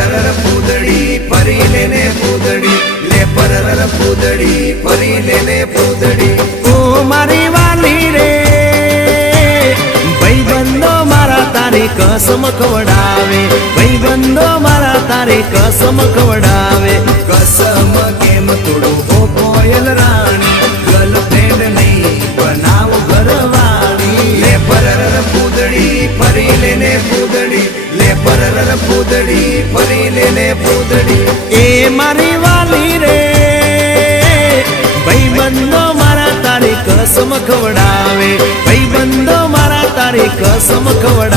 પરર પૂદડી ફરી લેને પૂદડી લે પરર પૂદડી ફરી લેને પૂદડી ઓ મારી વાલી રે ભાઈબંધો મારા તારી કસમ ખવડાવે ભાઈબંધો મારા તારી કસમ ખવડાવે કસમ કેમ તોડો હો કોયલ રાણી ગર્લફ્રેન્ડ નહીં બનાવ ઘરવાળી લે પરર પૂદડી ફરી લેને પૂદડી લે પરર પૂદડી ફરી લેને પૂદડી એ મારી વાલી રે ભાઈબંધો મારા તારી કસમ ખવડાવે ભાઈબંધો મારા તારી કસમ ખવડાવે